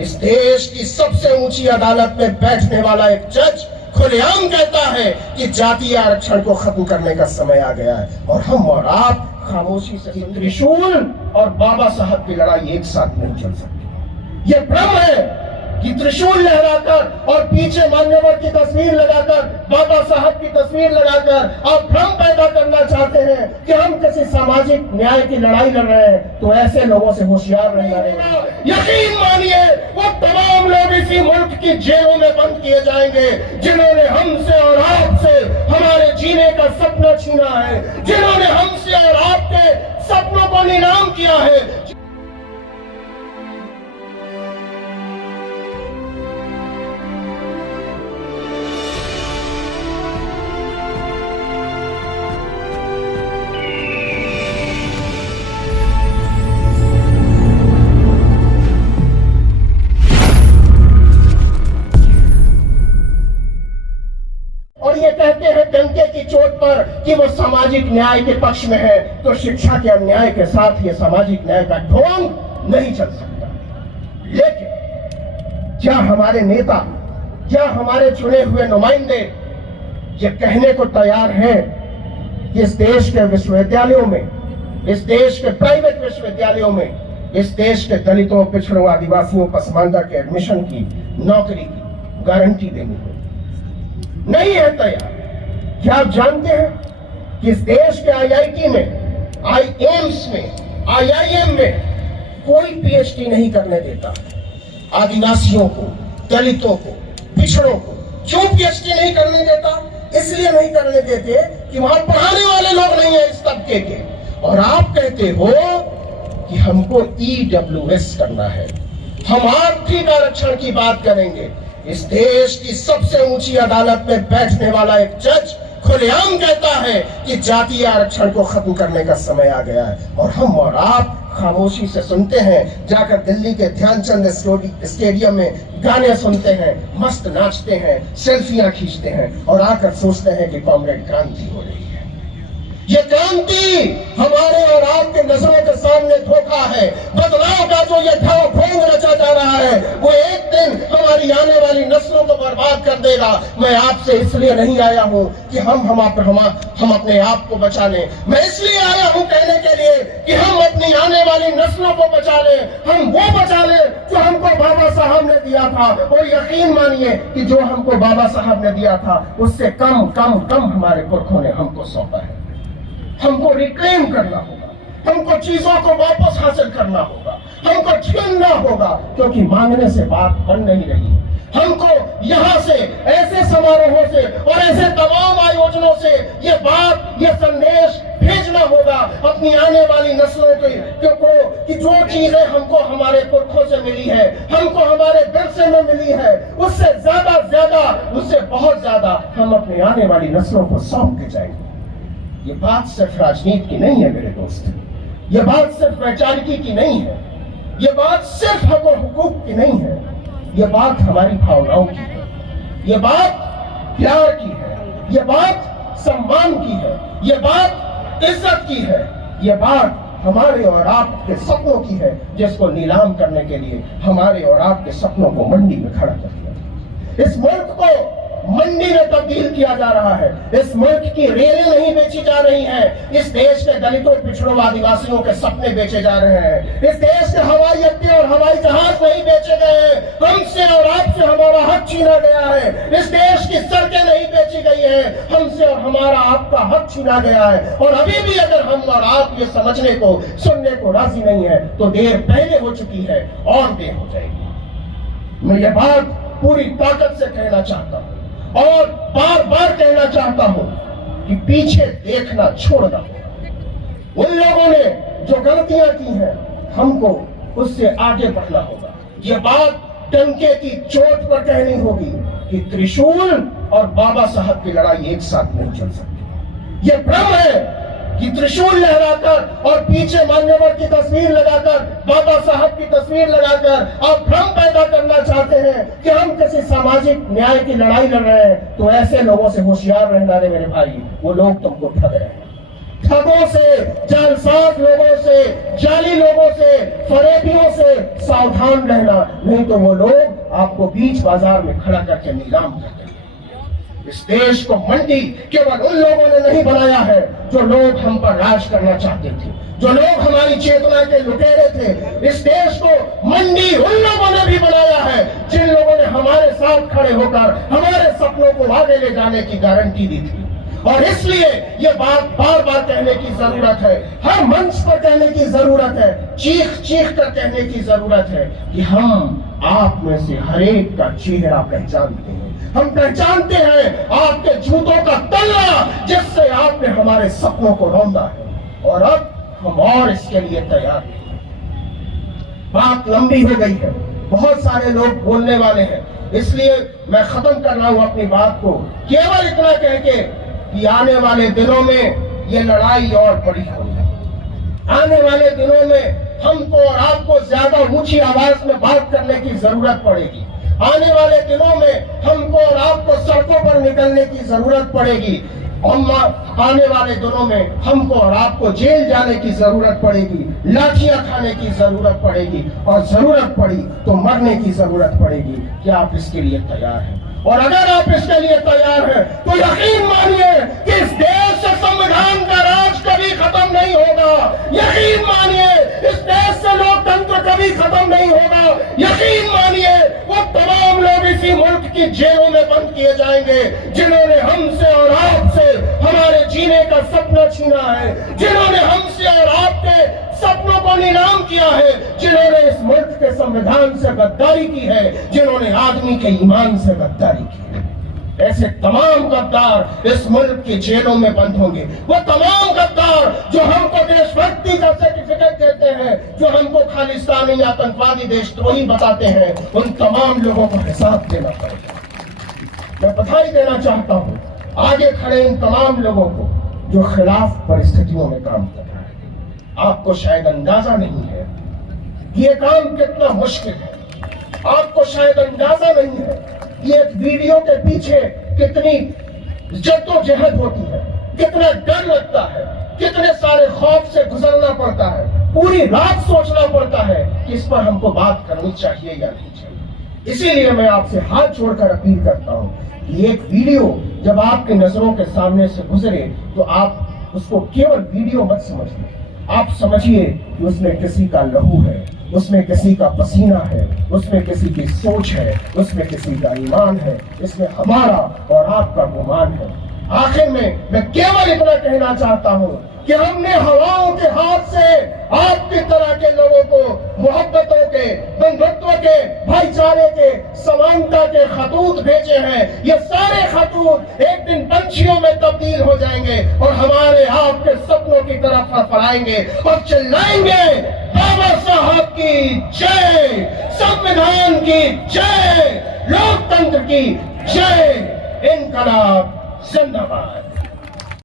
इस देश की सबसे ऊंची अदालत में बैठने वाला एक जज खुलेआम कहता है कि जातीय आरक्षण को खत्म करने का समय आ गया है, और हम और आप खामोशी से त्रिशूल और बाबा साहब की लड़ाई एक साथ नहीं चल सकती। ये भ्रम है कि त्रिशूल लहराकर और पीछे मान्यवर की तस्वीर लगाकर, बाबा साहब की तस्वीर लगाकर आप भ्रम पैदा करना चाहते हैं कि हम किसी सामाजिक न्याय की लड़ाई लड़ रहे हैं, तो ऐसे लोगों से होशियार रहना रहेगा। यकीन मानिए वो तमाम लोग इसी मुल्क की जेलों में बंद किए जाएंगे जिन्होंने हमसे और आपसे हमारे जीने का सपना छीना है, जिन्होंने हमसे और आपके सपनों को नीलाम किया है। और ये कहते हैं डंके की चोट पर कि वो सामाजिक न्याय के पक्ष में है, तो शिक्षा के अन्याय के साथ ये सामाजिक न्याय का ढोंग नहीं चल सकता। लेकिन क्या हमारे नेता, क्या हमारे चुने हुए नुमाइंदे ये कहने को तैयार हैं कि इस देश के विश्वविद्यालयों में, इस देश के प्राइवेट विश्वविद्यालयों में, इस देश के दलितों, पिछड़ों, आदिवासियों, पसमानदा के एडमिशन की, नौकरी की गारंटी देनी है? नहीं है तैयार। क्या आप जानते हैं कि इस देश के आईआईटी में, आईएम्स में, आईआईएम में कोई पीएचडी नहीं करने देता आदिवासियों को, दलितों को, पिछड़ों को? क्यों पीएचडी नहीं करने देता? इसलिए नहीं करने देते कि वहां पढ़ाने वाले लोग नहीं है इस तबके के। और आप कहते हो कि हमको ईडब्ल्यूएस करना है, हम आर्थिक आरक्षण की बात करेंगे। इस देश की सबसे ऊंची अदालत में बैठने वाला एक जज खुलेआम कहता है कि जातीय आरक्षण को खत्म करने का समय आ गया है, और हम और आप खामोशी से सुनते हैं। जाकर दिल्ली के ध्यानचंद स्टेडियम में गाने सुनते हैं, मस्त नाचते हैं, सेल्फियां खींचते हैं, और आकर सोचते हैं कि कॉमरेड क्रांति हो रही है। ये क्रांति हमारे और आपके नजरों के सामने धोखा है। बदलाव का जो ये ढोंग रचा जा रहा है, वो एक दिन हमारी आने वाली नस्लों को बर्बाद कर देगा। मैं आपसे इसलिए नहीं आया हूं कि हम अपने आप को बचा लें। मैं इसलिए आया हूं कहने के लिए कि हम अपनी आने वाली नस्लों को बचा लें, हम वो बचा लें जो हमको बाबा साहब ने दिया था। और यकीन मानिए कि जो हमको बाबा साहब ने दिया था, उससे कम कम कम हमारे पुरखों ने हमको सौंपा है। हमको रिक्लेम करना होगा, हमको चीजों को वापस हासिल करना होगा, हमको छीनना होगा, क्योंकि मांगने से बात बन नहीं रही। हमको यहाँ से, ऐसे समारोहों से और ऐसे तमाम आयोजनों से ये बात, ये संदेश भेजना होगा अपनी आने वाली नस्लों को कि जो चीजें हमको हमारे पुरखों से मिली है, हमको हमारे विरसे में मिली है, उससे ज्यादा, उससे बहुत ज्यादा हम अपनी आने वाली नस्लों को सौंप के जाएंगे। ये बात सिर्फ राजनीति की नहीं है मेरे दोस्त, ये बात सिर्फ वैचारिकी की नहीं है, ये बात सिर्फ हक और हुकूक की नहीं है, ये बात हमारी भावनाओं की है, ये बात प्यार की है, ये बात सम्मान की है, ये बात इज्जत की है, ये बात हमारे और आपके सपनों की है, जिसको नीलाम करने के लिए हमारे और आपके सपनों को मंडी में खड़ा कर दिया। इस मुल्क को मंडी में तब्दील किया जा रहा है। इस मुल्क की रेलें नहीं बेची जा रही हैं, इस देश के दलितों, पिछड़ों, आदिवासियों के सपने बेचे जा रहे हैं। इस देश के हवाई अड्डे और हवाई जहाज नहीं बेचे गए, हमसे और आपसे हमारा हक छीना गया है। इस देश की सड़कें नहीं बेची गई है, हमसे और हमारा आपका हक छीना गया है। और अभी भी अगर हम और आप ये समझने को, सुनने को राजी नहीं है, तो देर पहले हो चुकी है और देर हो जाएगी। मैं ये बात पूरी ताकत से कहना चाहता हूं और बार बार कहना चाहता हूं कि पीछे देखना छोड़ना होगा। उन लोगों ने जो गलतियां की हैं, हमको उससे आगे बढ़ना होगा। ये बात डंके की चोट पर कहनी होगी कि त्रिशूल और बाबा साहब की लड़ाई एक साथ नहीं चल सकती। ये भ्रम है कि त्रिशूल लहराकर और पीछे मान्यवर की तस्वीर लगाकर, बाबा साहब की तस्वीर लगाकर आप भ्रम पैदा करना चाहते हैं कि हम किसी सामाजिक न्याय की लड़ाई लड़ रहे हैं, तो ऐसे लोगों से होशियार रहना रे मेरे भाई, वो लोग तुमको ठग रहे हैं। ठगों से, जालसाज लोगों से, जाली लोगों से, फरेबियों से सावधान रहना, नहीं तो वो लोग आपको बीच बाजार में खड़ा करके नीलाम कर देंगे। इस देश को मंडी केवल उन लोगों ने नहीं बनाया है जो लोग हम पर राज करना चाहते थे, जो लोग हमारी चेतना के लुटेरे थे। इस देश को मंडी उन लोगों ने भी बनाया है जिन लोगों ने हमारे साथ खड़े होकर हमारे सपनों को आगे ले जाने की गारंटी दी थी। और इसलिए ये बात बार बार कहने की जरूरत है, हर मंच पर कहने की जरूरत है, चीख चीख कर कहने की जरूरत है कि हम आप में से हर एक का चेहरा पहचानते हैं। हम पहचानते हैं आपके जूतों का तल्ला जिससे आपने हमारे सपनों को रौंदा है, और अब हम और इसके लिए तैयार हैं। बात लंबी हो गई है, बहुत सारे लोग बोलने वाले हैं, इसलिए मैं खत्म कर रहा हूं अपनी बात को केवल इतना कह के कि आने वाले दिनों में ये लड़ाई और बड़ी होगी। आने वाले दिनों में हमको और आपको ज्यादा ऊंची आवाज में बात करने की जरूरत पड़ेगी। आने वाले दिनों में हमको और आपको सड़कों पर निकलने की जरूरत पड़ेगी। आने वाले दिनों में हमको और आपको जेल जाने की जरूरत पड़ेगी, लाठियां खाने की जरूरत पड़ेगी, और जरूरत पड़ी तो मरने की जरूरत पड़ेगी। क्या आप इसके लिए तैयार हैं? और अगर आप इसके लिए तैयार हैं तो यकीन मानिए कि इस देश से संविधान का राज कभी खत्म नहीं होगा। यकीन मानिए इस देश से लोकतंत्र कभी खत्म नहीं होगा। यकीन मानिए वो तमाम लोग इसी मुल्क की जेलों में बंद किए जाएंगे जिन्होंने हमसे और आपसे हमारे जीने का सपना छीना है, जिन्होंने हमसे और आपके सपनों को नीलाम किया है, जिन्होंने इस मुल्क के संविधान से गद्दारी की है, जिन्होंने आदमी के ईमान से गद्दारी की है। ऐसे तमाम गद्दार इस मुल्क की जेलों में बंद होंगे। वो तमाम गद्दार जो हमको देशभक्ति का सर्टिफिकेट देते हैं, जो हमको खालिस्तानी आतंकवादी देशद्रोही बताते हैं, उन तमाम लोगों को हिसाब देना पड़ेगा। मैं बधाई देना चाहता हूं आगे खड़े इन तमाम लोगों को जो खिलाफ परिस्थितियों में काम कर रहे हैं। आपको शायद अंदाजा नहीं है ये काम कितना मुश्किल है। आपको शायद अंदाजा नहीं है ये एक वीडियो के पीछे कितनी जद्दोजहद होती है, कितना डर लगता है, कितने सारे खौफ से गुजरना पड़ता है, पूरी रात सोचना पड़ता है कि इस पर हमको बात करनी चाहिए या नहीं चाहिए। इसीलिए मैं आपसे हाथ जोड़कर अपील करता हूं कि एक वीडियो जब आपके नजरों के सामने से गुजरे तो आप उसको केवल वीडियो मत समझिए, आप समझिए कि उसमें किसी का लहू है, उसमें किसी का पसीना है, उसमें किसी की सोच है, उसमें किसी का ईमान है, इसमें हमारा और आपका गुमान है। आखिर में मैं केवल इतना कहना चाहता हूं कि हमने हवाओं के हाथ से आपकी तरह के लोगों को मोहब्बतों के, बंधुत्व के, भाईचारे के, समानता के खतूत भेजे हैं। ये सारे खतूत एक दिन पंछियों में तब्दील हो जाएंगे और हमारे आपके सपनों की तरफ फड़फड़ाएंगे और चिल्लाएंगे बाबा साहब की जय, संविधान की जय, लोकतंत्र की जय, इनकलाब जिंदाबाद।